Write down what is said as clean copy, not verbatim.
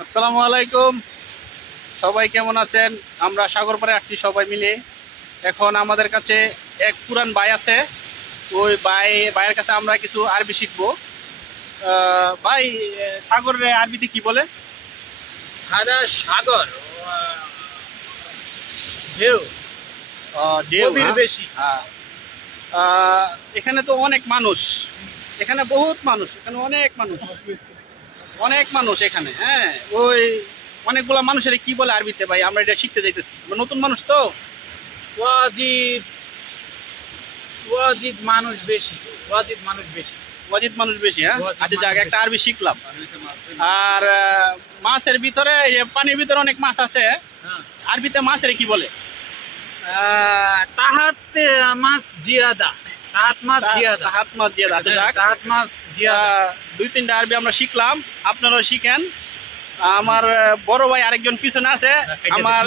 আসসালামু আলাইকুম, সবাই কেমন আছেন? আমরা সাগর পাড়ে আসছি সবাই মিলে। এখন আমাদের কাছে এক পুরান ভাই আছে। ওই ভাইয়ের কাছে আমরা কিছু আরবি শিখবো। ভাই, সাগরে আরবিতে কি বলে? হাদা সাগর ঢেউ ঢেউ, গভীর হ্যাঁ? বেশি। হ্যাঁ। এখানে তো অনেক মানুষ, এখানে বহুত মানুষ, এখানে অনেক মানুষ, অনেক মানুষ এখানে। হ্যাঁ, ওই অনেকগুলা মানুষের কি বলে আরবিতে ভাই? আমরা এটা শিখতে যাইতেছি, আমরা নতুন মানুষ তো। ওয়াজিদ ওয়াজিদ মানুষ বেশি। ওয়াজিদ মানুষ বেশি। ওয়াজিদ মানুষ বেশি, হ্যাঁ। ওয়াজিদ আচ্ছা, মানুষ যাক, একটা বেশি। আরবি শিখলাম। আর মাছের ভিতরে, এই যে পানির ভিতরে অনেক মাছ আছে, হ্যাঁ। আরবিতে মাছের কি বলে? তাহাত মাছ জিয়াদা। তাহাত মাছ জিয়াদা। হাত মাছ দিয়ে। আচ্ছা, যাক, তাহাত মাছ জিয়াদা। দুই তিনটা আরবি আমরা শিখলাম, আপনারাও শিখেন। আমার বড় ভাই আরেকজন পিছনে আছে, আমার